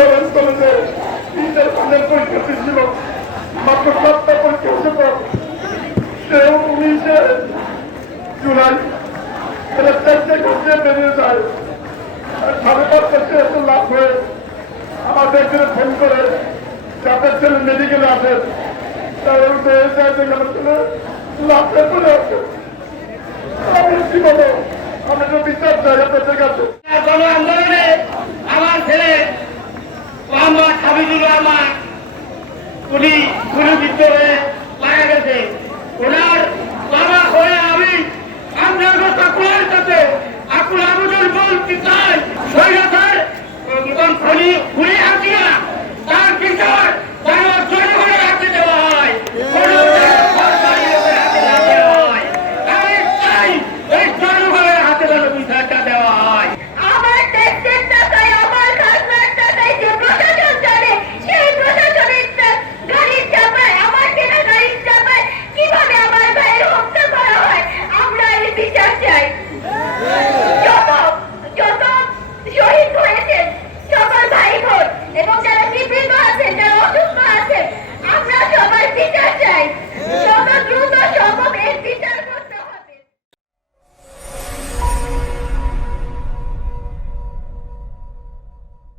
ধরেন কলেজে inter final পরীক্ষা দিয়েছিল, মাত্র 7টা পরীক্ষা হচ্ছে পর সেও 19শে জুলাই এটা 4টে ঘন্টে বেরিয়ে যায়। 5:30 এত লাভ হয়ে আমাদের ফোন করে যাদের ছেলে মেডিকেলে আসেন তাই হয়ে যায় যে আমার ছেলে লাভে পড়ে আছে। আমি কি বলবো, আমি তো বিচার চাই আপনাদের কাছে। গণ আন্দোলনে আমার ছেলে মোহাম্মদ হাবিবুর রহমান উনি গুলিবিদ্ধ হয়ে মারা গেছে। ওনার বাবা হয়ে আমি আন্দোলন সকলের কাছে আকুল আবেদন বলতে চাই, স্বৈরাচার এবং খুনি